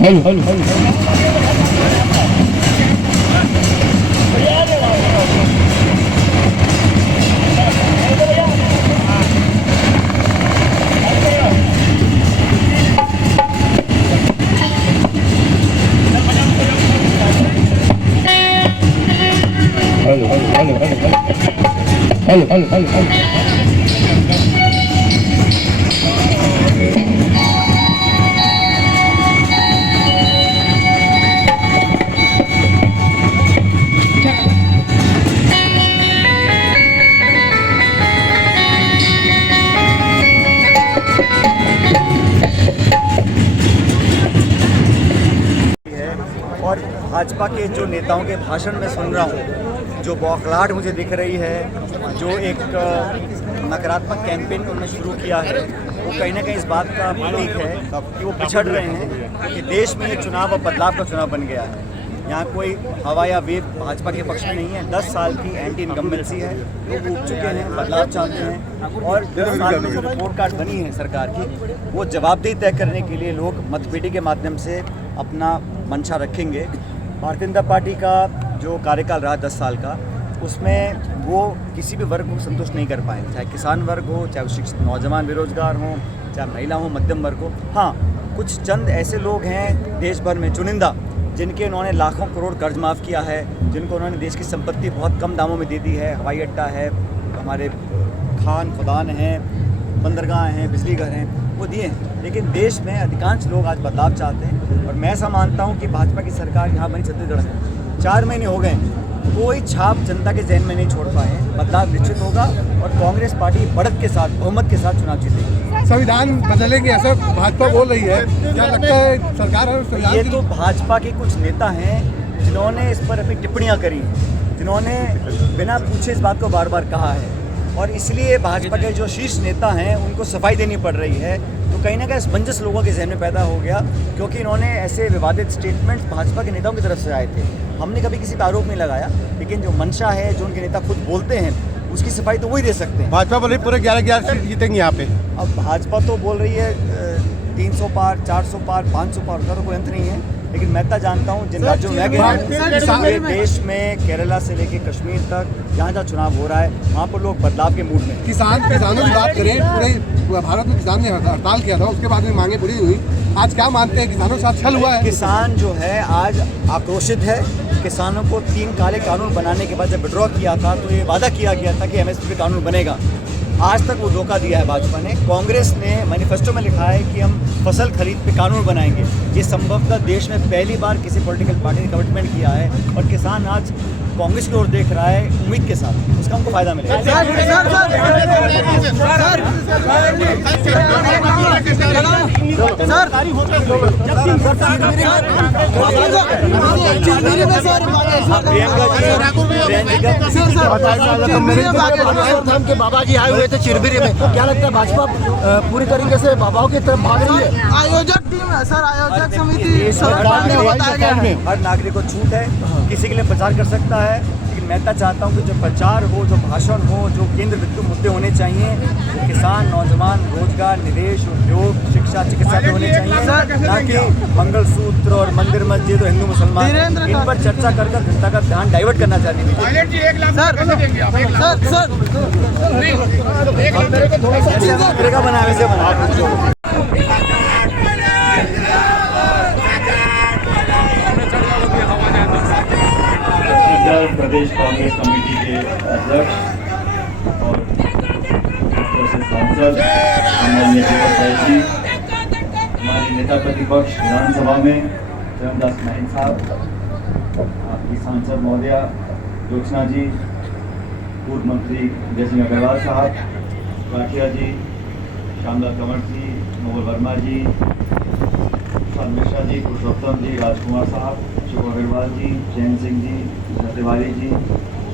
Hello hello hello hello hello hello hello hello hello और भाजपा के जो नेताओं के भाषण में सुन रहा हूँ, जो बौखलाहट मुझे दिख रही है, जो एक नकारात्मक कैंपेन उन्होंने शुरू किया है, वो कहीं ना कहीं इस बात का प्रतीक है कि वो पिछड़ रहे हैं कि देश में ये चुनाव अब बदलाव का चुनाव बन गया है। यहाँ कोई हवा या वेव भाजपा के पक्ष में नहीं है। 10 साल की एंटी इनकम्बेंसी है, लोग उठ चुके हैं, बदलाव चाहते हैं और 10 साल में जो रिपोर्ट कार्ड बनी है सरकार की, वो जवाबदेही तय करने के लिए लोग मतपेटी के माध्यम से अपना मंशा रखेंगे। भारतीय जनता पार्टी का जो कार्यकाल रहा 10 साल का, उसमें वो किसी भी वर्ग को संतुष्ट नहीं कर पाए, चाहे किसान वर्ग हो, चाहे शिक्षित नौजवान बेरोजगार हो, चाहे महिला हो, मध्यम वर्ग हो। हाँ, कुछ चंद ऐसे लोग हैं देश भर में चुनिंदा, जिनके उन्होंने लाखों करोड़ कर्ज माफ़ किया है, जिनको उन्होंने देश की संपत्ति बहुत कम दामों में दे दी है। हवाई अड्डा है, हमारे खान खदान हैं, बंदरगाह हैं, बिजली घर हैं, वो दिए हैं। लेकिन देश में अधिकांश लोग आज बदलाव चाहते हैं और मैं ऐसा मानता हूँ कि भाजपा की सरकार यहाँ बनी छत्तीसगढ़ में 4 महीने हो गए, कोई छाप जनता के जहन में नहीं छोड़ पाए। बदलाव निश्चित होगा और कांग्रेस पार्टी बढ़त के साथ, बहुमत के साथ चुनाव जीतेगी। संविधान बदलेंगे ऐसा भाजपा बोल रही है, क्या लगता है सरकार है? ये तो भाजपा के कुछ नेता हैं जिन्होंने इस पर अपनी टिप्पणियां करी, जिन्होंने बिना पूछे इस बात को बार बार कहा है और इसलिए भाजपा के जो शीर्ष नेता हैं उनको सफाई देनी पड़ रही है। तो कहीं ना कहीं असमंजस लोगों के जहन में पैदा हो गया, क्योंकि इन्होंने ऐसे विवादित स्टेटमेंट्स भाजपा के नेताओं की तरफ से आए थे। हमने कभी किसी पर आरोप नहीं लगाया, लेकिन जो मंशा है, जो उनके नेता खुद बोलते हैं, उसकी सफाई तो वही दे सकते हैं। भाजपा बोले पूरे 11 सीट जीतेंगे यहाँ पे। अब भाजपा तो बोल रही है 300 पार, 400 पार, 500 पार, उसका तो कोई अंत नहीं है। लेकिन मैं तो जानता हूँ जिन राज्यों में पूरे देश में, केरला से लेके कश्मीर तक, जहाँ जहाँ चुनाव हो रहा है, वहाँ पर लोग बदलाव के मूड में। किसानों की बात करें, पूरे भारत में किसान ने हड़ताल किया था, उसके बाद में मांगे पूरी हुई। आज क्या मानते हैं, किसानों के साथ छल हुआ है? किसान जो है आज आक्रोशित है। किसानों को 3 काले कानून बनाने के बाद जब विड्रॉ किया था तो ये वादा किया गया था कि MSP कानून बनेगा। आज तक वो धोखा दिया है भाजपा ने। कांग्रेस ने मैनिफेस्टो में लिखा है कि हम फसल खरीद पे कानून बनाएंगे। ये संभवतः देश में पहली बार किसी पॉलिटिकल पार्टी ने कमिटमेंट किया है और किसान आज कांग्रेस की ओर देख रहा है उम्मीद के साथ, उसका हमको फायदा मिलेगा। के बाबा जी आए हुए थे चिरबिरी में, क्या लगता है भाजपा पूरी तरीके से बाबाओं की तरफ भाग रही है? आयोजक टीम है सर, आयोजक समिति हर नागरिक को छूट है, किसी के लिए प्रचार कर सकता है। लेकिन मैं तो चाहता हूँ कि जो प्रचार हो, जो भाषण हो, जो केंद्र बिंदु मुद्दे होने चाहिए, वो किसान, नौजवान, रोजगार, निवेश, उद्योग, शिक्षा, चिकित्सा पे होने चाहिए, ना कि मंगलसूत्र और मंदिर मस्जिद और हिंदू मुसलमान इन पर चर्चा कर जनता का ध्यान डाइवर्ट करना चाहती है। बना वैसे बना। प्रदेश कांग्रेस कमेटी के अध्यक्ष और सांसद माननीय देवदास जी, हमारे नेता प्रतिपक्ष विधानसभा में चरणदास महंत साहब, आपकी सांसद महोदया योजना जी, पूर्व मंत्री अजय सिंह अग्रवाल साहब, राठिया जी, श्यामला कंवर जी, नोबल वर्मा जी, मिश्रा जी, पुरुषोत्तम जी, राजकुमार साहब, शुभ अग्रवाल जी, जैन सिंह जी, तिवारी जी,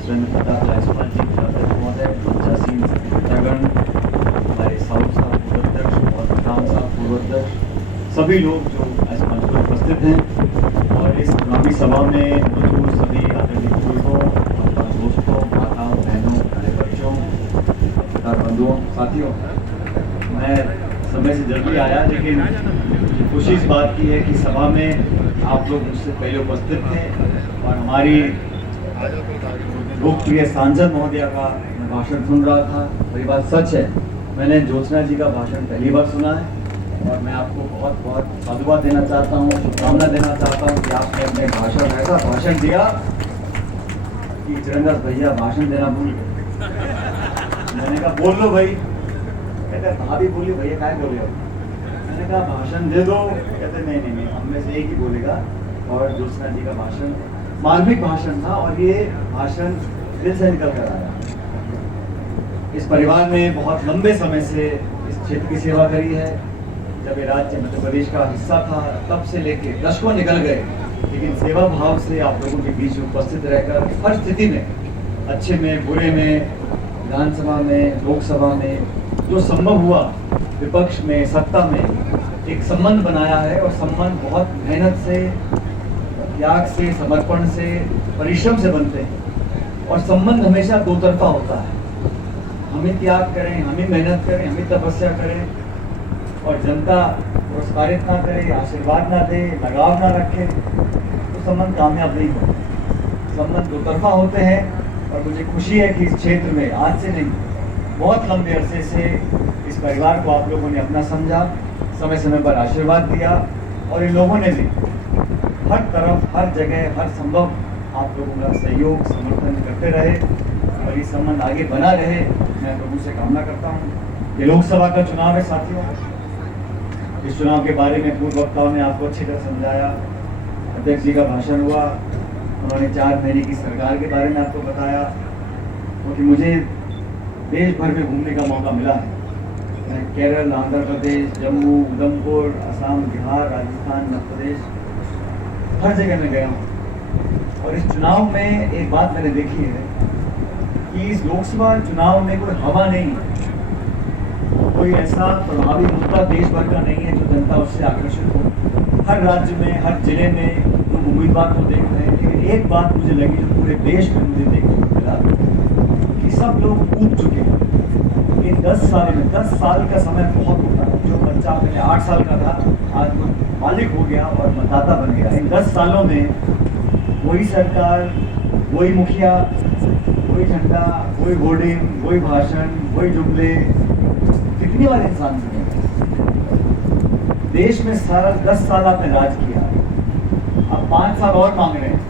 जायसवाल जी, महोदय, सिंह नेतागण, हमारे साहब पूर्वाध्यक्ष, और प्रधान साहब पूर्वाध्यक्ष, सभी लोग जो इस मंच पर उपस्थित हैं और इस चुनावी सभा में मौजूद सभी आदरणीय बुजुर्गों, दोस्तों, माताओं, बहनों, कार्यकर्ताओं, पत्रकार बंधुओं, साथियों, मैं समय से जल्दी आया, लेकिन खुशी इस बात की है कि सभा में आप लोग मुझसे पहले उपस्थित थे और हमारी लोकप्रिय सांसद महोदया का मैं भाषण सुन रहा था। और ये बात सच है, मैंने ज्योत्सना जी का भाषण पहली बार सुना है और मैं आपको बहुत बहुत साधुवाद देना चाहता हूँ, शुभकामना देना चाहता हूँ कि आपने अपने भाषण ऐसा भाषण दिया कि चिरंदास भैया भाषण देना भूल गए। मैंने कहा बोल लो भाई, कहते भाभी बोली भैया क्या बोले हो। मैंने कहा भाषण दे दो, कहते नहीं हम में से एक ही बोलेगा। और ज्योत्सना जी का भाषण मार्मिक भाषण था और ये भाषण दिल से निकल कर आया। इस परिवार ने बहुत लंबे समय से इस क्षेत्र की सेवा करी है। जब ये राज्य मध्य प्रदेश का हिस्सा था तब से लेके दशकों निकल गए, लेकिन सेवा भाव से आप लोगों के बीच उपस्थित रहकर हर स्थिति में, अच्छे में बुरे में, विधानसभा में लोकसभा में जो संभव हुआ, विपक्ष में सत्ता में, एक संबंध बनाया है। और संबंध बहुत मेहनत से, त्याग से, समर्पण से, परिश्रम से बनते हैं। और संबंध हमेशा दो तरफा होता है। हम ही त्याग करें, हम ही मेहनत करें, हम ही तपस्या करें और जनता पुरस्कारित ना करे, आशीर्वाद ना दे, लगाव ना रखे, तो संबंध कामयाब नहीं होते। संबंध दो तरफा होते हैं। और मुझे खुशी है कि इस क्षेत्र में आज से नहीं, बहुत लंबे अरसे से इस परिवार को आप लोगों ने अपना समझा, समय समय पर आशीर्वाद दिया और इन लोगों ने भी हर तरफ, हर जगह, हर संभव आप लोगों का सहयोग, समर्थन करते रहे और ये संबंध आगे बना रहे। मैं प्रभु से कामना करता हूँ। ये लोकसभा का चुनाव है साथियों। इस चुनाव के बारे में पूर्व वक्ताओं ने आपको अच्छी तरह समझाया। अध्यक्ष जी का भाषण हुआ, उन्होंने 4 महीने की सरकार के बारे में आपको बताया। क्योंकि मुझे देश भर में घूमने का मौका मिला है। मैं केरल, आंध्र प्रदेश, जम्मू, उधमपुर, असम, बिहार, राजस्थान, मध्य प्रदेश, हर जगह में गया हूँ। और इस चुनाव में एक बात मैंने देखी है कि इस लोकसभा चुनाव में कोई हवा नहीं है, कोई ऐसा प्रभावी मुद्दा देश भर का नहीं है जो जनता उससे आकर्षित हो। हर राज्य में, हर जिले में लोग उम्मीदवार को देख रहे हैं। लेकिन एक बात मुझे लगी जो पूरे देश में मुझे देखने को मिला कि सब लोग कूद चुके हैं। इन 10 साल में, 10 साल का समय बहुत होता है। जो बच्चा पहले 8 साल का था आज वो मालिक हो गया और मतदाता बन गया। इन 10 सालों में वही सरकार, वही मुखिया, वही झंडा, वही होर्डिंग, वही भाषण, वही जुमले, कितनी बार इंसान बने। देश में सारा 10 साल आपने राज किया, अब 5 साल और मांग रहे हैं।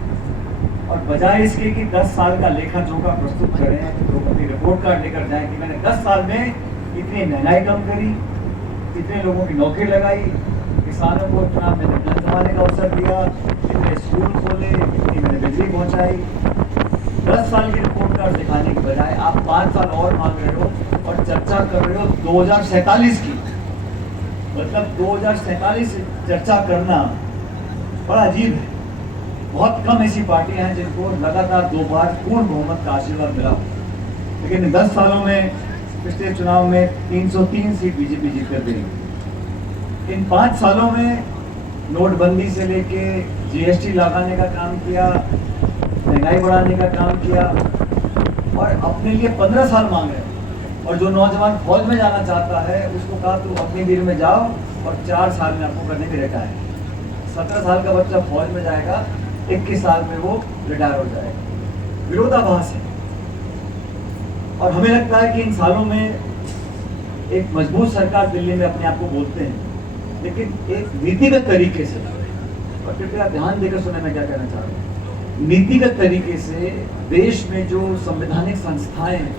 और बजाय इसके कि 10 साल का लेखा जोखा प्रस्तुत करें, लोग अपनी रिपोर्ट कार्ड लेकर जाएं कि मैंने 10 साल में इतनी महंगाई कम करी, कितने लोगों की नौकरी लगाई, किसानों को इतना मैंने प्लान जमाने का अवसर दिया, कितने स्कूल खोले, कितनी मैंने बिजली पहुंचाई। 10 साल की रिपोर्ट कार्ड दिखाने की बजाय आप 5 साल और मांग रहे हो और चर्चा कर रहे हो 2047 की। मतलब 2047 से चर्चा करना बड़ा अजीब है। बहुत कम ऐसी पार्टियां हैं जिनको लगातार 2 बार पूर्ण बहुमत का आशीर्वाद मिला। लेकिन इन 10 सालों में, पिछले चुनाव में 303 सीट बीजेपी जीत कर गई। इन 5 सालों में नोटबंदी से लेके जीएसटी लगाने का काम किया, महंगाई बढ़ाने का काम किया और अपने लिए 15 साल मांग रहे हैं। और जो नौजवान फौज में जाना चाहता है उसको कहा तुम अग्निवीर में जाओ और 4 साल में आपको करने के रेखा है। 17 साल का बच्चा फौज में जाएगा, 21 साल में वो रिटायर हो जाएगा। विरोधाभास है। और हमें लगता है कि इन सालों में एक मजबूत सरकार दिल्ली में अपने आप को बोलते हैं, लेकिन एक नीतिगत तरीके से, और कृपया ध्यान देकर सुने मैं क्या कहना चाह रहा हूँ, नीतिगत तरीके से देश में जो संवैधानिक संस्थाएं हैं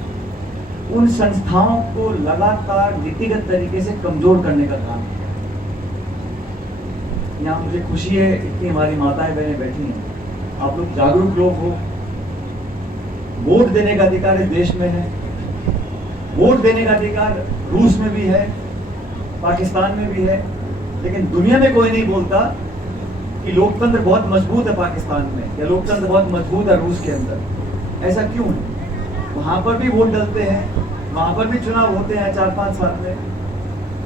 उन संस्थाओं को लगातार नीतिगत तरीके से कमजोर करने का काम है। यहाँ मुझे खुशी है इतनी हमारी माताएं बहनें बैठी हैं। आप लोग जागरूक लोग हो। वोट देने का अधिकार इस देश में है। वोट देने का अधिकार रूस में भी है, पाकिस्तान में भी है। लेकिन दुनिया में कोई नहीं बोलता कि लोकतंत्र बहुत मजबूत है पाकिस्तान में या लोकतंत्र बहुत मजबूत है रूस के अंदर। ऐसा क्यों है? वहां पर भी वोट डलते हैं, वहां पर भी चुनाव होते हैं 4-5 साल में।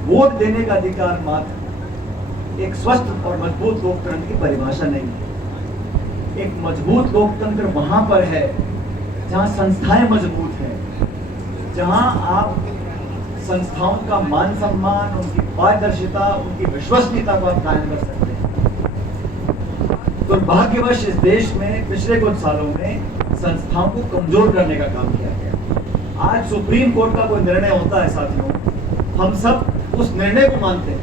वोट देने का अधिकार मात्र एक स्वस्थ और मजबूत लोकतंत्र की परिभाषा नहीं है। एक मजबूत लोकतंत्र वहां पर है जहां संस्थाएं मजबूत हैं, जहां आप संस्थाओं का मान सम्मान, उनकी पारदर्शिता, उनकी विश्वसनीयता को आप कायम कर सकते हैं। दुर्भाग्यवश इस देश में पिछले कुछ सालों में संस्थाओं को कमजोर करने का काम किया गया। आज सुप्रीम कोर्ट का कोई निर्णय होता है साथियों, हम सब उस निर्णय को मानते हैं,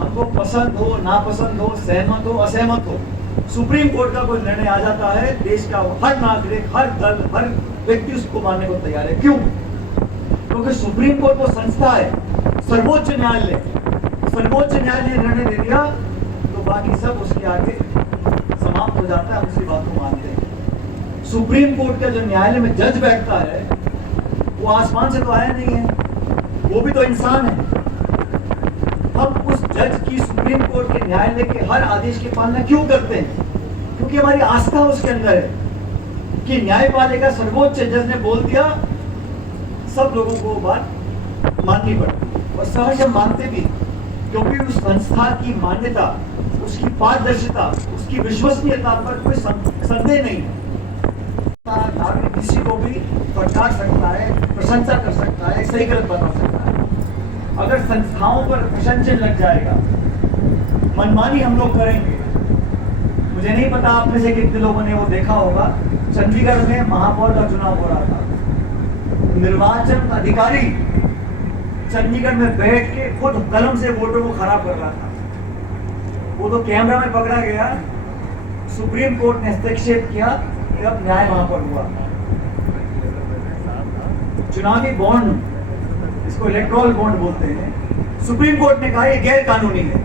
हमको पसंद हो नापसंद हो, सहमत हो असहमत हो, सुप्रीम कोर्ट का कोई निर्णय आ जाता है, देश का हर नागरिक, हर दल, हर व्यक्ति उसको मानने को तैयार है। क्यों? क्योंकि सुप्रीम कोर्ट वो संस्था है, सर्वोच्च न्यायालय, सर्वोच्च न्यायालय ने निर्णय दे दिया तो बाकी सब उसके आगे समाप्त हो जाता है, हम उसकी बात को मानते हैं। सुप्रीम कोर्ट का जो न्यायालय में जज बैठता है वो आसमान से तो आया नहीं है, वो भी तो इंसान है। हम उस जज की, सुप्रीम कोर्ट के न्यायालय के हर आदेश की पालना क्यों करते हैं? क्योंकि हमारी आस्था उसके अंदर है कि न्यायपालिका सर्वोच्च जज ने बोल दिया, सब लोगों को वो बात माननी पड़ती और सहज हम मानते भी, क्योंकि उस संस्था की मान्यता, उसकी पारदर्शिता, उसकी विश्वसनीयता पर कोई संदेह नहीं है। नागरिक किसी को भी फटकार सकता है, प्रशंसा कर सकता है, सही गलत बता सकता है। अगर संस्थाओं पर प्रशंसन लग जाएगा, मनमानी हम लोग करेंगे। मुझे नहीं पता आप में से कितने लोगों ने वो देखा होगा, चंडीगढ़ में महापौर का चुनाव हो रहा था, निर्वाचन अधिकारी चंडीगढ़ में बैठ के खुद कलम से वोटों को खराब कर रहा था। वो तो कैमरा में पकड़ा गया, सुप्रीम कोर्ट ने हस्तक्षेप किया, तब न्याय वहां पर हुआ। चुनावी बॉन्ड, इसको इलेक्ट्रॉल बॉन्ड बोलते हैं, सुप्रीम कोर्ट ने कहा ये गैर कानूनी है।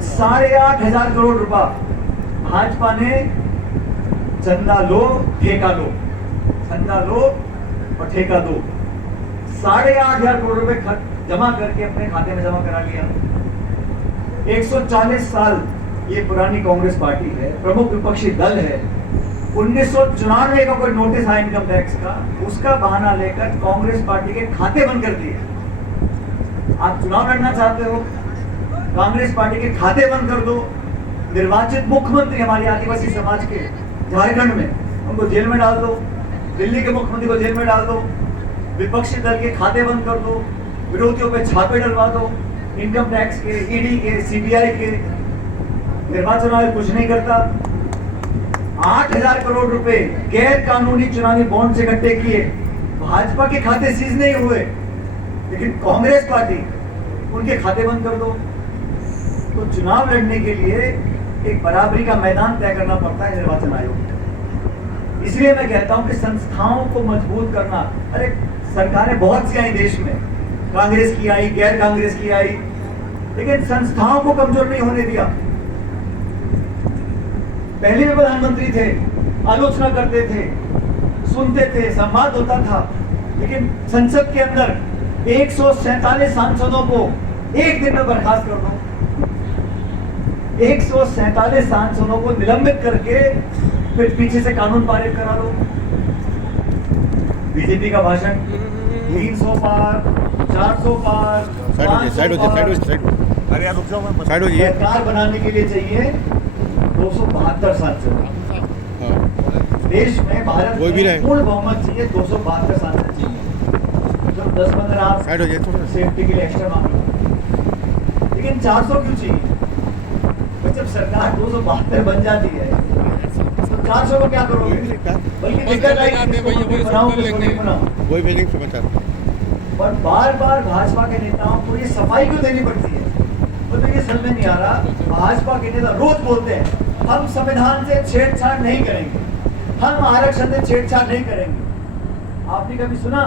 8,500 करोड़ रुपया भाजपा ने चंदा लो ठेका लो, चंदा लो और ठेका दो, 8,500 करोड़ रुपए जमा करके अपने खाते में जमा करा लिया। 140 साल ये पुरानी कांग्रेस पार्टी है, प्रमुख विपक्षी दल है। 1994 का कोई नोटिस आया इनकम टैक्स का, उसका बहाना लेकर कांग्रेस पार्टी के खाते बंद कर दिए। आप चुनाव लड़ना चाहते हो, कांग्रेस पार्टी के खाते बंद कर दो। निर्वाचित मुख्यमंत्री हमारे आदिवासी समाज के झारखंड में, उनको जेल में डाल दो। दिल्ली के मुख्यमंत्री को जेल में डाल दो। विपक्षी दल के खाते बंद कर दो, विरोधियों पे छापे डलवा दो, इनकम टैक्स के, ईडी के, सीबीआई के। निर्वाचन आयोग कुछ नहीं करता। 8,000 करोड़ रुपए गैर कानूनी चुनावी बॉन्ड से इकट्ठे किए, भाजपा के खाते सीज नहीं हुए, लेकिन कांग्रेस पार्टी उनके खाते बंद कर दो। तो चुनाव लड़ने के लिए एक बराबरी का मैदान तय करना पड़ता है निर्वाचन आयोग। इसलिए मैं कहता हूं कि संस्थाओं को मजबूत करना, अरे सरकारें बहुत सी आई देश में, कांग्रेस की आई, गैर कांग्रेस की आई, लेकिन संस्थाओं को कमजोर नहीं होने दिया। पहले भी प्रधानमंत्री थे, आलोचना करते थे, सुनते थे, संवाद होता था, लेकिन संसद के अंदर 147 सांसदों को एक दिन में बर्खास्त कर दो, 147 सांसदों को निलंबित करके फिर पीछे से कानून पारित करा दो। बीजेपी का भाषण 300 पार, 400 पार, 500 पार। सरकार बनाने के लिए चाहिए 272 सांसद। देश में भारत में पूर्ण बहुमत चाहिए, 272 सांसद चाहिए। तो 10-15 आप सेफ्टी के लिए एक्स्ट्रा मांगो, लेकिन 400 क्यों चाहिए? तो जब सरकार 272 बन जाती है तो 400 को क्या करोगे? बल्कि दिक्कत आएगी, बनाओ वही बिल्डिंग समाचार। और बार बार भाजपा के नेताओं को ये सफाई क्यों देनी पड़ती है? तो ये समझ में नहीं आ रहा। भाजपा के नेता रोज बोलते हैं हम संविधान से छेड़छाड़ नहीं करेंगे, हम आरक्षण से छेड़छाड़ नहीं करेंगे। आपने कभी सुना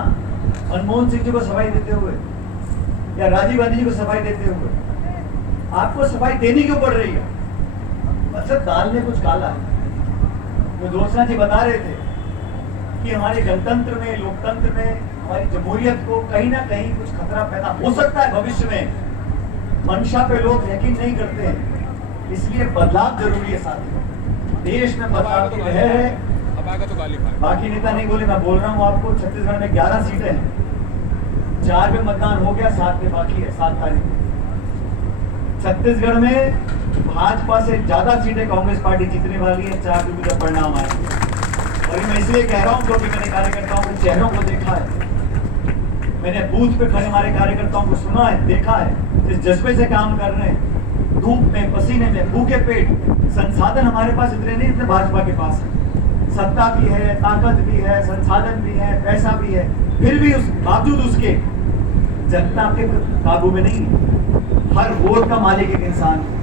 मनमोहन सिंह जी को सफाई देते हुए या राजीव गांधी जी को सफाई देते हुए? आपको सफाई देनी क्यों पड़ रही है? मतलब दाल में कुछ काला है। जो जोशना जी बता रहे थे कि हमारे गणतंत्र में, लोकतंत्र में, हमारी जमहूरियत को कहीं ना कहीं कुछ खतरा पैदा हो सकता है भविष्य में। मंशा पे लोग यकीन नहीं करते हैं, इसलिए बदलाव जरूरी है साथियों। देश में बदलाव की लहर है। बाकी नेता नहीं बोले, मैं बोल रहा हूँ आपको। छत्तीसगढ़ में 11 सीटें हैं, 4 पे मतदान हो गया, 7 पे बाकी है, 7 तारीख को। छत्तीसगढ़ में भाजपा से ज्यादा सीटें कांग्रेस पार्टी जीतने वाली है 4 जून जब परिणाम आएंगे। और मैं इसलिए कह रहा हूँ क्योंकि मैंने कार्यकर्ताओं के चेहरों को देखा है। मैंने बूथ पे खड़े हमारे कार्यकर्ताओं को सुना है, देखा है, जिस जज्बे से काम कर रहे हैं, धूप में, पसीने में, भूखे पेट। संसाधन हमारे पास इतने नहीं जितने भाजपा के पास है। सत्ता भी है, ताकत भी है, संसाधन भी है, पैसा भी है, फिर भी उस बावजूद उसके जनता आपके काबू में नहीं है। हर वोट का मालिक एक इंसान है।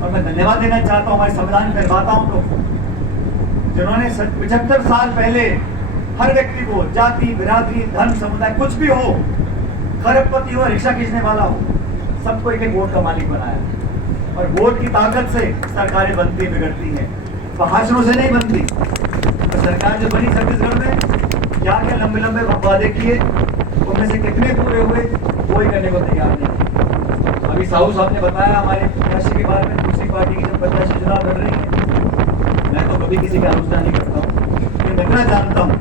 और मैं धन्यवाद देना चाहता हूँ हमारे संविधान निर्माताओं को, जिन्होंने 75 साल पहले हर व्यक्ति को, जाति, बिरादरी, धर्म, समुदाय, कुछ भी हो, खरबपति हो, रिक्शा खींचने वाला हो, सबको एक एक वोट का मालिक बनाया। और वोट की ताकत से सरकारें बनती बिगड़ती हैं, भाषणों से नहीं बनती। तो सरकार जो बनी छत्तीसगढ़ में, क्या क्या लंबे लंबे वादे किए, उनमें से कितने पूरे हुए, कोई करने को तैयार नहीं। अभी साहू साहब ने बताया हमारे प्रत्याशी के बारे में, दूसरी पार्टी की जब प्रत्याशी चुनाव लड़ रही है। मैं तो कभी किसी की आलोचना नहीं करता हूँ, लेकिन इतना जानता हूँ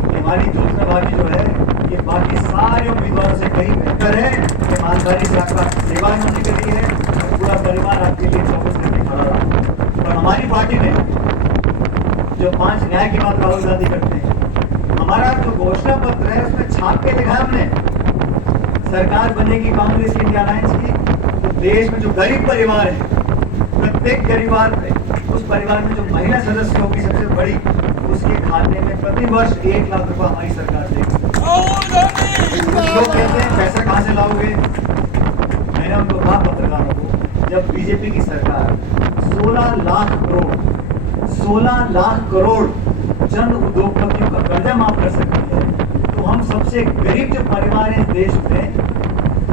कि हमारी ज्योत्सना भाभी जो है, ये बाकी सारे उम्मीदवारों से कहीं बेहतर है। ईमानदारी से आपका सेवा होने के लिए है, पूरा परिवार आपके लिए 24 घंटे खड़ा रहा। और हमारी पार्टी ने जो 5 न्याय की बात राहुल गांधी करते हैं, हमारा जो घोषणा पत्र है उसमें छाप के लिखा है हमने, सरकार बनेगी कांग्रेस की, इंडिया अलायंस की, तो देश में जो गरीब परिवार है, प्रत्येक परिवार में, उस परिवार में जो महिला सदस्य होगी सबसे बड़ी, उसके खाते में प्रति वर्ष 1 लाख रुपए हमारी सरकार देगी। लोग कहते हैं पैसा कहाँ से लाओगे? मैंने उनको कहा पत्रकारों को, जब बीजेपी की सरकार 16 लाख करोड़ चंद उद्योगपतियों का कर्जा माफ कर सकती है, तो हम सबसे गरीब जो परिवार है इस देश में,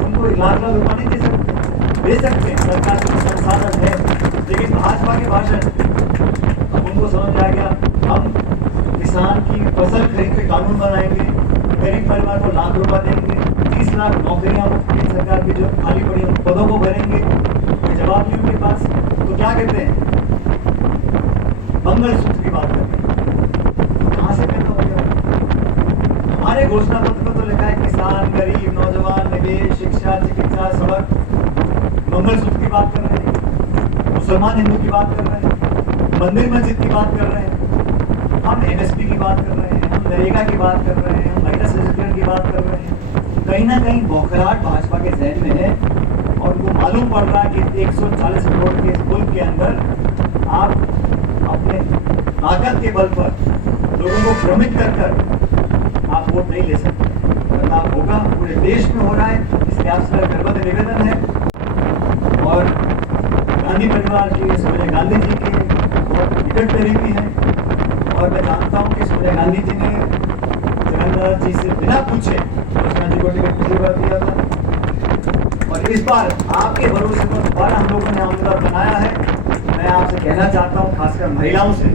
उनको 1 लाख रुपए नहीं दे सकते हैं। सरकार के संसाधन है, लेकिन भाजपा के भाषण, अब उनको समझ आ गया, हम किसान की फसल खरीद के कानून बनाएंगे, गरीब परिवार को 1 लाख रुपए देंगे, 30 लाख नौकरियां केंद्र सरकार की जो खाली पड़ी है पदों को भरेंगे। जवाब नहीं उनके पास, तो क्या कहते हैं? मंगलसूत्र की बात करते हैं। कहाँ से पैदा हो गया? हमारे घोषणा पत्र में तो लिखा है किसान, गरीब, नौजवान, निवेश, शिक्षा, चिकित्सा, सड़क। मंगलसूत्र की बात कर रहे हैं, मुसलमान हिंदू की बात कर रहे हैं, मंदिर मस्जिद की बात कर रहे हैं, हम MSP की बात कर रहे हैं, हम नरेगा की बात कर रहे हैं, हम महिला सशक्तिकरण की बात कर रहे हैं। कहीं ना कहीं बौखलाहट भाजपा के जहन में है, और उनको मालूम पड़ रहा है कि 140 करोड़ के इस मुल्क के अंदर आप अपने ताकत के बल पर लोगों को भ्रमित कर आप वोट नहीं ले सकते। बदलाव होगा, पूरे देश में हो रहा है, इसलिए आपसे गर्वद निवेदन है। और गांधी परिवार के, सोनिया गांधी जी के बहुत निकट करीबी हैं, और मैं जानता हूँ कि सोनिया गांधी जी ने जगन्नाथ जी से बिना पूछे कृष्णा जी को टिकट पिछली बार दिया था, और इस बार आपके भरोसे पर दोबारा हम लोगों ने उम्मीदवार बनाया है। मैं आपसे कहना चाहता हूँ, खासकर महिलाओं से,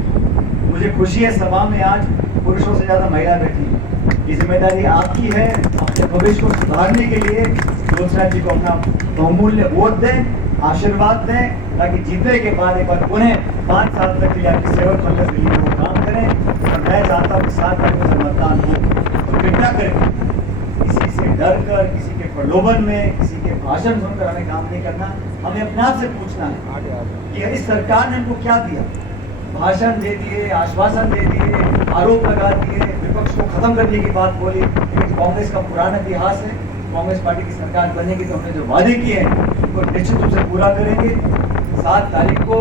मुझे खुशी है सभा में आज पुरुषों से ज़्यादा महिला बैठी है। ये जिम्मेदारी आपकी है, अपने भविष्य को सुधारने के लिए ज्योत्सना जी को अपना बहुमूल्य वोट दें, आशीर्वाद दें, ताकि जीतने के बाद एक बार उन्हें 5 साल तक के लिए आपकी सेवक बनकर के लिए वो काम करें। और मैं चाहता हूँ कि 7 तारीख को जब मतदान हो तो कृपया करें, किसी से डर कर, किसी के प्रलोभन में, किसी के भाषण सुनकर हमें काम नहीं करना। हमें अपने आप से पूछना है कि इस सरकार ने हमको क्या दिया? भाषण दे दिए, आश्वासन दे दिए, आरोप लगा दिए, विपक्ष को खत्म करने की बात बोली। लेकिन कांग्रेस का पुराना इतिहास है, कांग्रेस पार्टी की सरकार बनेगी तो हमने जो वादे किए हैं उनको निश्चित रूप से पूरा करेंगे। 7 तारीख को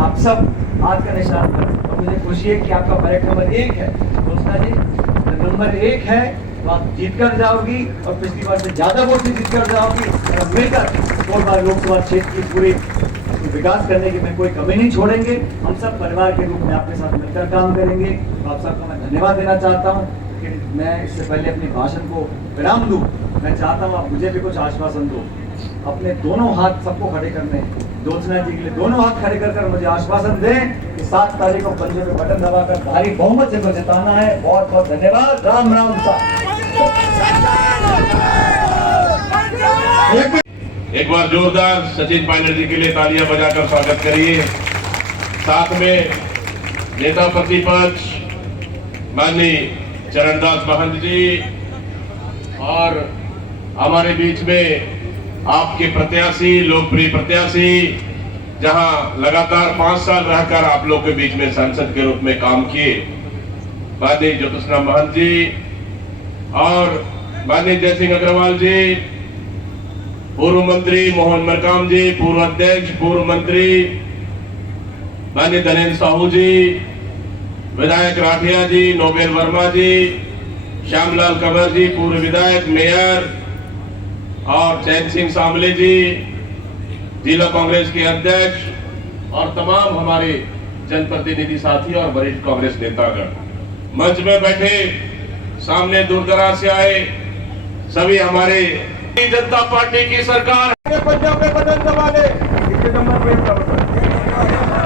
आप सब हाथ का निशान करें, और मुझे खुशी है कि आपका बैलेट नंबर 1 है। ज्योत्सना जी, नंबर 1 है, तो आप जीत कर जाओगी, और पिछली बार से ज़्यादा वोट से जीत कर जाओगी। और मिलकर और बार लोकसभा क्षेत्र की पूरी विकास करने की में कोई कमी नहीं छोड़ेंगे। हम सब परिवार के रूप में आपके साथ मिलकर काम करेंगे। तो आप सबको मैं धन्यवाद देना चाहता हूँ कि मैं इससे पहले अपने भाषण को विराम दूँ, मैं चाहता हूँ आप मुझे भी कुछ आश्वासन दो। अपने दोनों हाथ सबको खड़े करने, ज्योत्सना जी के लिए दोनों हाथ खड़े कर मुझे आश्वासन दें कि 7 तारीख को पंजे पे बटन दबाकर भारी बहुमत से जिताना है। बहुत बहुत धन्यवाद। राम राम। एक बार जोरदार सचिन पायलट जी के लिए तालियां बजाकर स्वागत करिए। साथ में नेता प्रतिपक्ष माननीय चरणदास महंत जी, और हमारे बीच में आपके प्रत्याशी, लोकप्रिय प्रत्याशी, जहां लगातार 5 साल रहकर आप लोग के बीच में सांसद के रूप में काम किए, माननीय ज्योत्सना महंत जी, और माननीय जय सिंह अग्रवाल जी, पूर्व मंत्री मोहन मरकाम जी, पूर्व अध्यक्ष पूर्व मंत्री माननीय धनेन्द्र साहू जी, विधायक राठिया जी, नोबेल वर्मा जी, श्यामलाल कंवर जी, पूर्व विधायक, मेयर और चैन सिंह सांबले जी, जिला कांग्रेस के अध्यक्ष और तमाम हमारे जनप्रतिनिधि साथी और वरिष्ठ कांग्रेस नेतागण, मंच में बैठे, सामने दूर दराज से आए सभी हमारे जनता पार्टी की सरकार है। पंजाब में बटन दबाने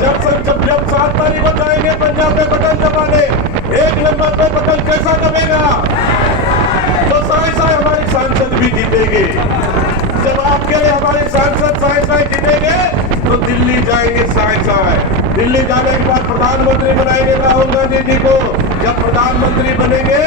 जब 7 तारीख को जाएंगे पंजाब में बटन दबाने, 1 नंबर पे बटन कैसा दबेगा तो साए साए हमारे सांसद भी जीतेंगे। जब आपके लिए हमारे सांसद साए साए जीतेंगे तो दिल्ली जाएंगे साए साए। दिल्ली जाने के बाद प्रधानमंत्री बनाएंगे राहुल गांधी जी को। जब प्रधानमंत्री बनेंगे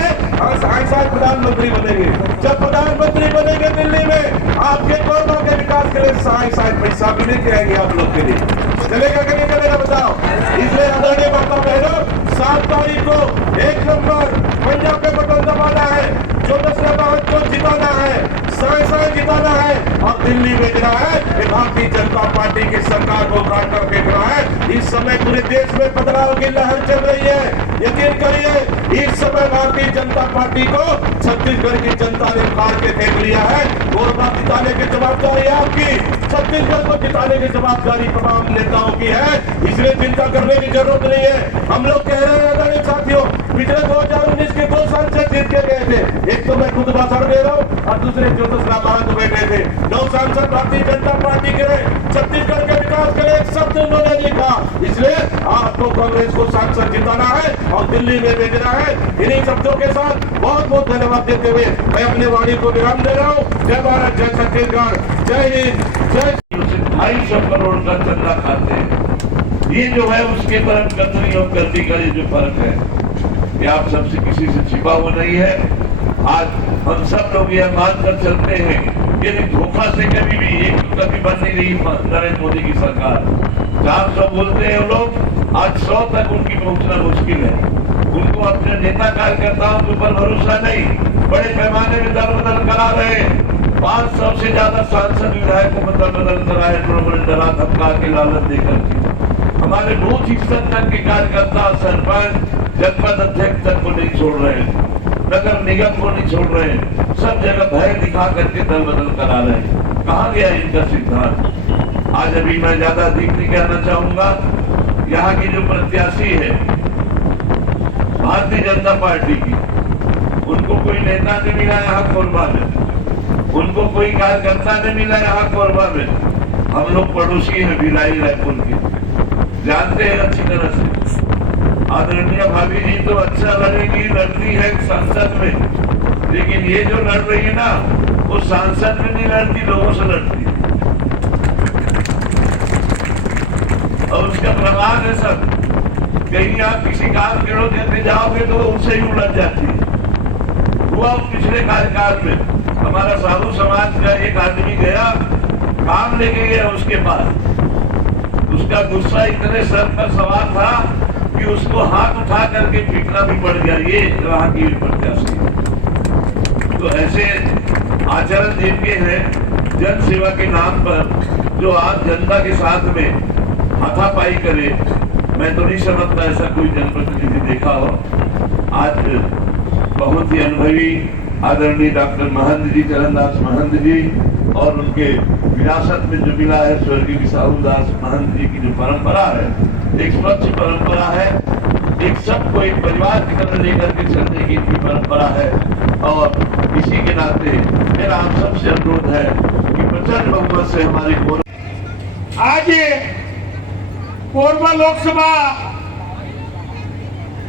और साए साए प्रधानमंत्री बनेंगे, जब प्रधानमंत्री बनेंगे दिल्ली में आपके कोरोना के विकास के लिए साए साए पैसा भी लेके आएंगे आप लोग के लिए। चलेगा कि नहीं चलेगा बताओ। इसलिए आदरणीय माता बहनों, 7 तारीख को 1 नंबर पंजाब पे बटन दबाना है, 14 को जिताना है, साए साए जिताना है और दिल्ली भेजना है कि भारतीय जनता पार्टी की सरकार को काट कर फेंकना है। इस समय पूरे देश में बदलाव की लहर चल रही है। यकीन करिए इस समय भारतीय जनता पार्टी को छत्तीसगढ़ की जनता ने उखाड़ के फेंक लिया है। कोरोना जिताने की जवाबदारी आपकी, छत्तीसगढ़ को जिताने की जवाबदारी तमाम नेताओं की है। इसलिए चिंता करने की जरूरत नहीं है। हम लोग कह रहे हैं आदरणीय साथियों, पिछले 2019 के 2 सांसद जीत के गए थे। एक तो मैं खुद भाषण दे रहा हूँ और दूसरे ज्योतिषराम महंत बैठे थे। 9 सांसद भारतीय जनता पार्टी के रहे। छत्तीसगढ़ के विकास के लिए एक शब्द उन्होंने लिखा। इसलिए आपको कांग्रेस को सांसद जिताना है और दिल्ली में भेजना है। इन्हीं शब्दों के साथ बहुत बहुत धन्यवाद देते हुए मैं अपने वाणी को विराम दे रहा हूँ। जय भारत, जय छत्तीसगढ़, जय हिंद, जय। 250 करोड़ का चंदा खाते हैं। ये जो है उसके परम कतरी और गर्दी का ये जो फर्क है ये आप सबसे किसी से छिपा हुआ नहीं है। आज हम सब लोग यह मानकर चलते हैं यदि धोखा से कभी भी एक कभी बन नहीं रही नरेंद्र मोदी की सरकार। 400 बोलते हैं लोग, आज 100 तक उनकी पहुंचना मुश्किल है। उनको अपने नेता कार्यकर्ताओं के ऊपर भरोसा नहीं, बड़े पैमाने में दल बदल करा रहे हैं। 500 से ज्यादा सांसद विधायकों में दल बदल कराए, डरा धमका के लालच देकर। हमारे बूथ स्तर तक के कार्यकर्ता, सरपंच, जनपद अध्यक्ष तक को नहीं छोड़ रहे हैं, नगर निगम को नहीं छोड़ रहे हैं, सब जगह भय दिखा करके दल बदल करा रहे हैं। कहाँ गया इनका सिद्धांत? आज अभी मैं ज्यादा अधिक नहीं कहना चाहूंगा। यहाँ की जो प्रत्याशी है भारतीय जनता पार्टी की, उनको कोई नेता नहीं मिला यहाँ कोरबा में, उनको कोई कार्यकर्ता नहीं मिला यहाँ कोरबा में। हम लोग पड़ोसी हैं भिलाई रायपुर के, जानते हैं अच्छी तरह से। आदरणीय भाभी जी तो अच्छा लड़ेगी, लड़ती है संसद में, लेकिन ये जो लड़ रही है ना वो सांसद में नहीं लड़ती, लोगों से लड़ती है। और उसका प्रमाण है सब। कहीं आप किसी काम के लोग देते जाओगे तो उनसे ही उलझ जाती है। हुआ पिछले कार्यकाल में हमारा साधु समाज का एक आदमी गया, काम लेके गया उसके पास, उसका गुस्सा इतने सर पर सवार था कि उसको हाथ उठा करके पीटना भी पड़ गया। ये वहां की प्रत्याशी। तो ऐसे आचरण जिनके हैं जन सेवा के नाम पर, जो आज जनता के साथ में हाथापाई करे, मैं तो नहीं समझता ऐसा कोई जनप्रतिनिधि देखा हो। आज बहुत ही अनुभवी आदरणीय डॉक्टर महंत जी, चरणदास महंत जी, और उनके विरासत में जो मिला है स्वर्गीय साहूदास महंत जी की जो परंपरा है, एक स्वच्छ परंपरा है, एक सबको एक परिवार की तरह लेकर के चलने की इनकी परंपरा है। और इसी के नाते मेरा आप सबसे अनुरोध है कि प्रचंड बहुमत से हमारी आज कोरबा लोकसभा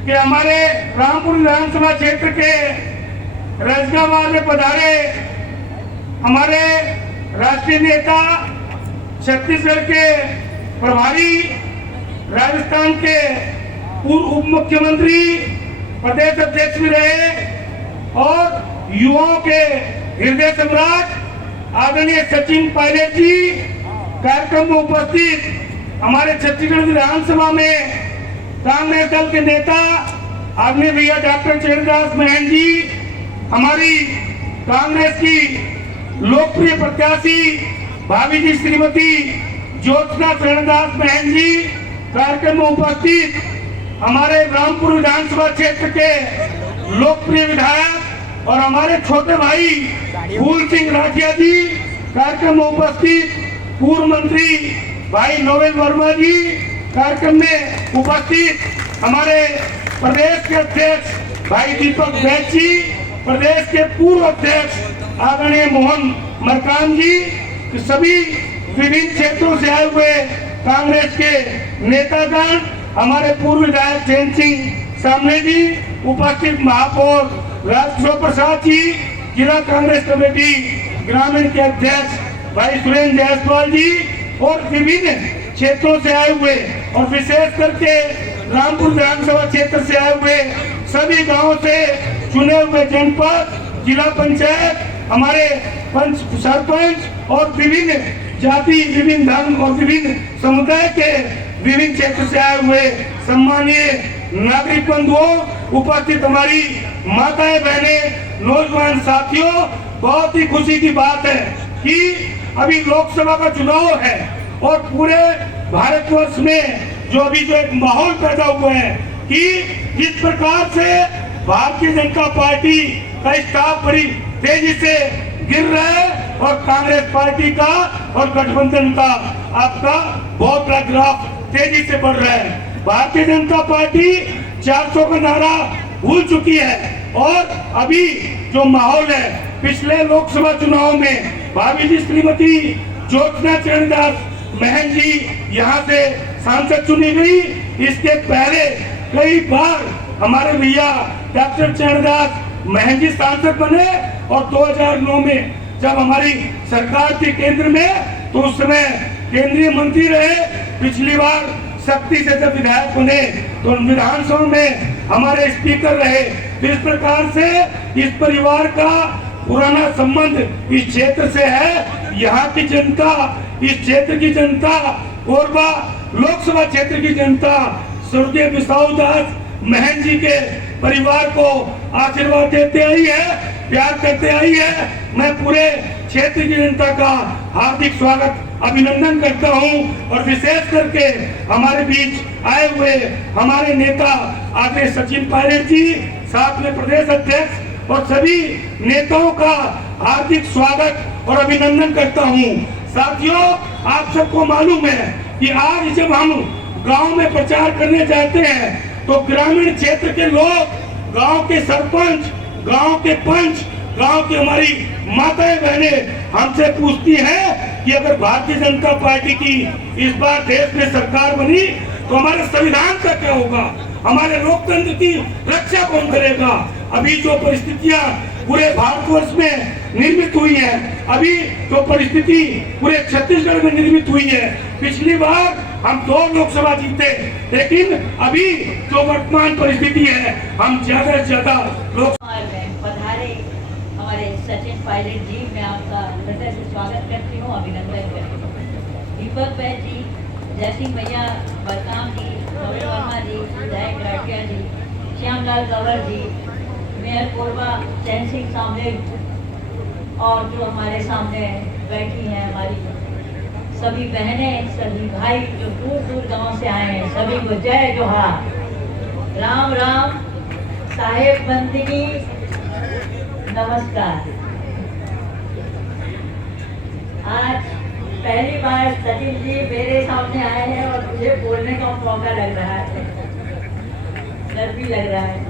के हमारे रामपुर विधानसभा क्षेत्र के रजगावार में पधारे हमारे राष्ट्रीय नेता, छत्तीसगढ़ के प्रभारी, राजस्थान के पूर्व उप मुख्यमंत्री, प्रदेश अध्यक्ष भी रहे और युवाओं के हृदय सम्राट आदरणीय सचिन पायलट जी, कार्यक्रम में उपस्थित हमारे छत्तीसगढ़ विधानसभा में कांग्रेस दल के नेता आदरणीय भैया डॉक्टर चरणदास महंत जी, हमारी कांग्रेस की लोकप्रिय प्रत्याशी भाभी जी श्रीमती ज्योत्सना चरणदास बहन जी कार्यक्रम में उपस्थित, हमारे रामपुर विधानसभा क्षेत्र के लोकप्रिय विधायक और हमारे छोटे भाई फूल सिंह राठिया जी कार्यक्रम में उपस्थित, पूर्व मंत्री भाई नोवेल वर्मा जी कार्यक्रम में उपस्थित, हमारे प्रदेश के अध्यक्ष भाई दीपक बैच जी, प्रदेश के पूर्व अध्यक्ष आदरणीय मोहन मरकाम जी, सभी विभिन्न क्षेत्रों से आए हुए कांग्रेस के नेतागण, हमारे पूर्व विधायक जैन सिंह सामने जी, उपस्थित महापौर राजकिशोर प्रसाद जी, जिला कांग्रेस कमेटी ग्रामीण के अध्यक्ष भाई सुरेंद्र जायसवाल जी और विभिन्न क्षेत्रों से आए हुए और विशेष करके रामपुर विधानसभा क्षेत्र से आए हुए सभी गांवों से चुने हुए जनपद, जिला पंचायत, हमारे पंच सरपंच और विभिन्न जाति, विभिन्न धर्म और विभिन्न समुदाय के विभिन्न क्षेत्र से आए हुए सम्मानीय नागरिक बंधुओं, उपस्थित हमारी माताएं बहनें, नौजवान साथियों, बहुत ही खुशी की बात है कि अभी लोकसभा का चुनाव है और पूरे भारतवर्ष में जो एक माहौल पैदा हुआ है कि जिस प्रकार से भारतीय जनता पार्टी का स्टाफ बड़ी तेजी से गिर रहा है और कांग्रेस पार्टी का और गठबंधन का आपका बहुत बड़ा ग्राफ तेजी से बढ़ रहा है। भारतीय जनता पार्टी 400 का नारा भूल चुकी है और अभी जो माहौल है, पिछले लोकसभा चुनाव में भाभी जी श्रीमती ज्योत्सना चरणदास बहन जी यहाँ से सांसद चुनी गई। इसके पहले कई बार हमारे भैया डॉक्टर चरणदास बहन जी सांसद बने और 2009 में जब हमारी सरकार थी केंद्र में तो उस समय केंद्रीय मंत्री रहे। पिछली बार शक्ति से जब विधायक बने तो विधानसभा में हमारे स्पीकर रहे। तो इस प्रकार से इस परिवार का पुराना संबंध इस क्षेत्र से है। यहाँ की जनता, इस क्षेत्र की जनता, कोरबा लोकसभा क्षेत्र की जनता स्वर्गीय बिसाऊ दास महन जी के परिवार को आशीर्वाद देते आई है, प्यार करते आई है। मैं पूरे क्षेत्र की जनता का हार्दिक स्वागत, अभिनंदन करता हूं और विशेष करके हमारे बीच आए हुए हमारे नेता आदरणीय सचिन पायलट जी, साथ में प्रदेश अध्यक्ष और सभी नेताओं का हार्दिक स्वागत और अभिनंदन करता हूं। साथियों, आप सबको मालूम है कि आज जब हम गांव में प्रचार करने जाते हैं तो ग्रामीण क्षेत्र के लोग, गांव के सरपंच, गांव के पंच, गांव की हमारी माताएं बहनें हमसे पूछती हैं कि अगर भारतीय जनता पार्टी की इस बार देश में सरकार बनी तो हमारे संविधान का क्या होगा, हमारे लोकतंत्र की रक्षा कौन करेगा। अभी जो परिस्थितियां पूरे भारतवर्ष में निर्मित हुई है, अभी जो परिस्थिति पूरे छत्तीसगढ़ में निर्मित हुई है, पिछली बार हम 2 लोकसभा जीते, लेकिन अभी जो वर्तमान परिस्थिति है हम ज्यादा से ज्यादा लोक पधारे हमारे सचिन पायलट जी, मैं आपका हृदय से स्वागत करती हूँ, अभिनंदन करती हूँ। दीपक बैच जी, जयसिंह भैया, बलराम जी, नोवेल वर्मा जी, विधायक राठिया जी, श्यामलाल गवर जी, मेयर कोरबा जैन सिंह सामने और जो हमारे सामने बैठी हैं हमारी सभी बहनें, सभी भाई जो दूर दूर गांव से आए हैं, सभी को जय जोहार, राम राम, साहेब बंदगी, नमस्कार। आज पहली बार सचिन जी मेरे सामने आए हैं और मुझे बोलने का मौका लग रहा है, डर भी लग रहा है।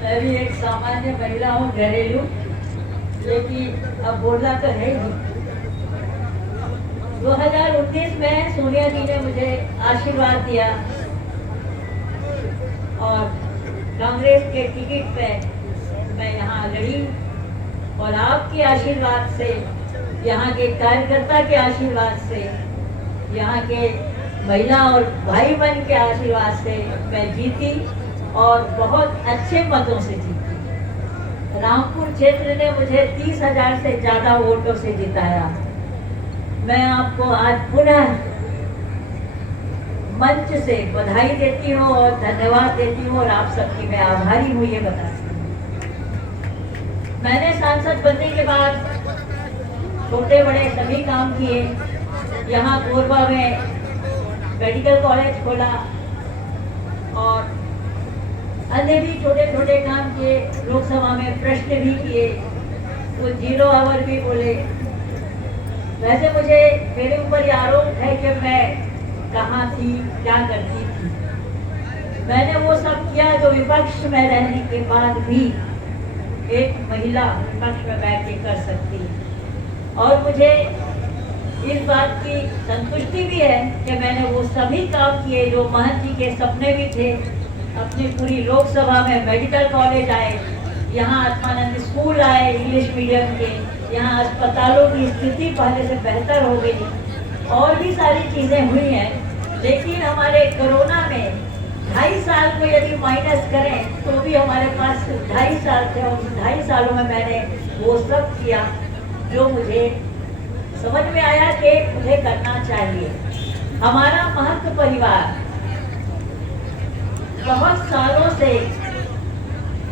मैं भी एक सामान्य महिला हूँ, घरेलू, लेकिन अब बोलना तो है ही। 2019 में सोनिया जी ने मुझे आशीर्वाद दिया और कांग्रेस के टिकट पे मैं यहाँ लड़ी और आपके आशीर्वाद से, यहाँ के कार्यकर्ता के आशीर्वाद से, यहाँ के महिला और भाई बहन के आशीर्वाद से मैं जीती और बहुत अच्छे मतों से जीती। रामपुर क्षेत्र ने मुझे 30,000 से ज़्यादा वोटों से जिताया। मैं आपको आज पुनः मंच से बधाई देती हूँ और धन्यवाद देती हूँ और आप सबकी मैं आभारी हूँ ये बताती हूँ। मैंने सांसद बनने के बाद छोटे बड़े सभी काम किए। यहाँ कोरबा में मेडिकल कॉलेज खोला और अन्य भी छोटे छोटे काम किए। लोकसभा में प्रश्न भी किए, वो 0 आवर भी बोले। वैसे मुझे मेरे ऊपर ये आरोप है कि मैं कहाँ थी, क्या करती थी। मैंने वो सब किया जो विपक्ष में रहने के बाद भी एक महिला विपक्ष में बैठ के कर सकती है। और मुझे इस बात की संतुष्टि भी है कि मैंने वो सभी काम किए जो महंत जी के सपने भी थे। अपनी पूरी लोकसभा में मेडिकल कॉलेज आए, यहाँ आत्मानंद स्कूल आए इंग्लिश मीडियम के, यहाँ अस्पतालों की स्थिति पहले से बेहतर हो गई और भी सारी चीज़ें हुई हैं। लेकिन हमारे कोरोना में 2.5 साल को यदि माइनस करें तो भी हमारे पास 2.5 साल थे और 2.5 सालों में मैंने वो सब किया जो मुझे समझ में आया कि मुझे करना चाहिए। हमारा महंत परिवार बहुत सालों से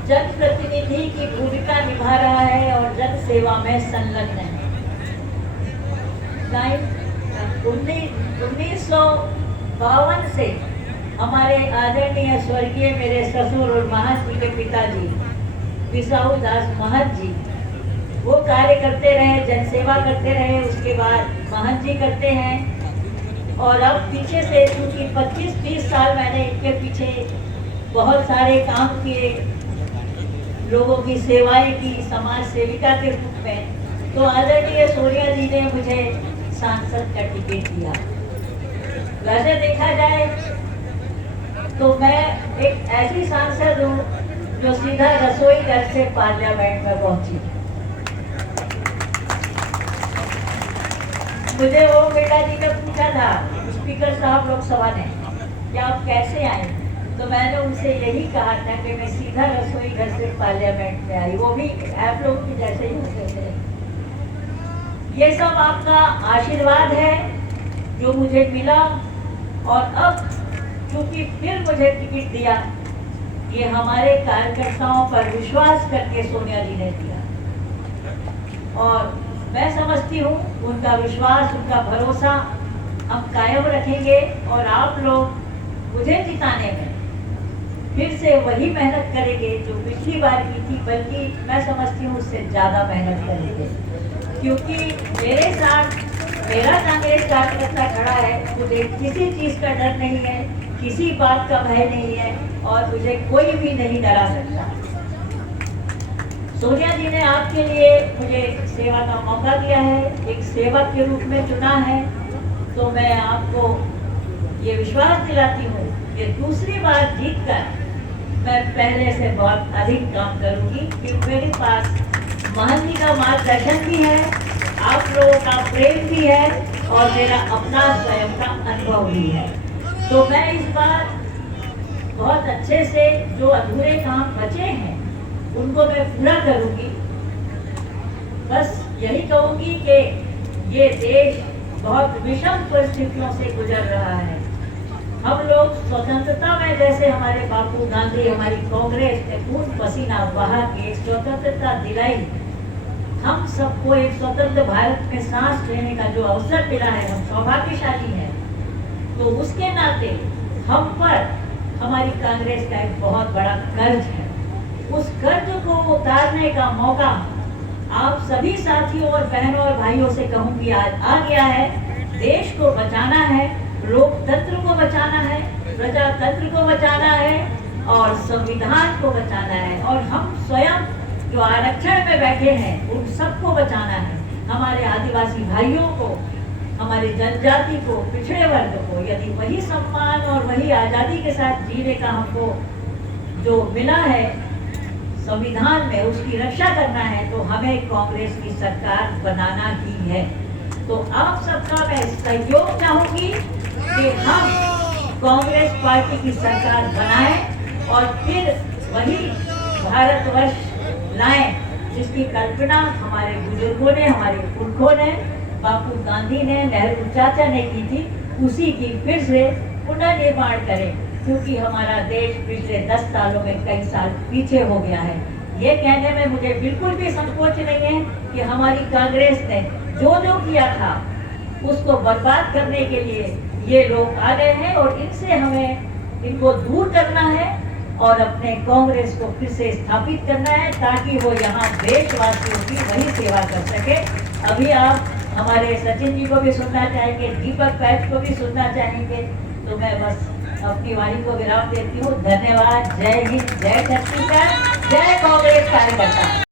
जनप्रतिनिधि की भूमिका निभा रहा है और जन सेवा में संलग्न है। 1952 से हमारे आदरणीय स्वर्गीय मेरे ससुर और महंत जी के पिताजी बिसाऊ दास महंत जी वो कार्य करते रहे, जनसेवा करते रहे। उसके बाद महंत जी करते हैं और अब पीछे से क्योंकि 25-30 साल मैंने इनके पीछे बहुत सारे काम किए, लोगों की सेवाएं की समाज सेविका के रूप में, तो आदरणीय सोनिया जी ने मुझे सांसद का टिकट दिया। वैसे देखा जाए तो मैं एक ऐसी सांसद हूँ जो सीधा रसोई घर से पार्लियामेंट में पहुंची। मुझे वो बेटा जी ने पूछा था स्पीकर साहब लोकसभा ने कि आप कैसे आए, तो मैंने उनसे यही कहा था कि मैं सीधा रसोई घर से पार्लियामेंट में आई, वो भी आप लोग की जैसे ही होते थे। ये सब आपका आशीर्वाद है जो मुझे मिला और अब क्योंकि फिर मुझे टिकट दिया, ये हमारे कार्यकर्ताओं पर विश्वास करके सोनिया जी ने दिया और मैं समझती हूँ उनका विश्वास, उनका भरोसा हम कायम रखेंगे और आप लोग मुझे जिताने में फिर से वही मेहनत करेंगे जो पिछली बार की थी, बल्कि मैं समझती हूँ उससे ज़्यादा मेहनत करेंगे। क्योंकि मेरे साथ मेरा कांग्रेस कार्यकर्ता खड़ा है, मुझे किसी चीज़ का डर नहीं है, किसी बात का भय नहीं है और मुझे कोई भी नहीं डरा सकता। सोनिया जी ने आपके लिए मुझे सेवा का मौका दिया है, एक सेवक के रूप में चुना है, तो मैं आपको ये विश्वास दिलाती हूँ कि दूसरी बार जीतकर मैं पहले से बहुत अधिक काम करूँगी, क्योंकि मेरे पास महंत जी का मार्गदर्शन भी है, आप लोगों का प्रेम भी है और मेरा अपना स्वयं का अनुभव भी है। तो मैं इस बार बहुत अच्छे से जो अधूरे काम बचे हैं उनको मैं पूरा करूँगी। बस यही कहूँगी कि ये देश बहुत विषम परिस्थितियों से गुजर रहा है। हम लोग स्वतंत्रता में जैसे हमारे बापू गांधी, हमारी कांग्रेस ने खून पसीना बहा के स्वतंत्रता दिलाई, हम सबको एक स्वतंत्र भारत में सांस लेने का जो अवसर मिला है, हम सौभाग्यशाली हैं। तो उसके नाते हम पर हमारी कांग्रेस का एक बहुत बड़ा कर्ज है। उस कर्ज को उतारने का मौका आप सभी साथियों और बहनों और भाइयों से कहूँगी आज आ गया है। देश को बचाना है, लोकतंत्र को बचाना है, प्रजातंत्र को बचाना है और संविधान को बचाना है और हम स्वयं जो आरक्षण में बैठे हैं उन सबको बचाना है। हमारे आदिवासी भाइयों को, हमारी जनजाति को, पिछड़े वर्ग को यदि वही सम्मान और वही आज़ादी के साथ जीने का हमको जो मिला है संविधान में, उसकी रक्षा करना है, तो हमें कांग्रेस की सरकार बनाना ही है। तो आप सबका मैं सहयोग चाहूँगी कि हम कांग्रेस पार्टी की सरकार बनाएं और फिर वही भारतवर्ष लाएं जिसकी कल्पना हमारे बुजुर्गों ने, हमारे पुरखों ने, बापू गांधी ने, नेहरू चाचा ने की थी, उसी की फिर से पुनर्निर्माण करें। क्योंकि हमारा देश पिछले 10 सालों में कई साल पीछे हो गया है। ये कहने में मुझे बिल्कुल भी संकोच नहीं है कि हमारी कांग्रेस ने जो जो किया था उसको बर्बाद करने के लिए ये लोग आ गए हैं और इनसे हमें इनको दूर करना है और अपने कांग्रेस को फिर से स्थापित करना है ताकि वो यहाँ देशवासियों की वही सेवा कर सके। अभी आप हमारे सचिन जी को भी सुनना चाहेंगे, दीपक बैच को भी सुनना चाहेंगे, तो मैं बस अपनी वाणी को विराम देती हूँ। धन्यवाद। जय हिंद, जय छत्तीसगढ़, जय कांग्रेस कार्यकर्ता।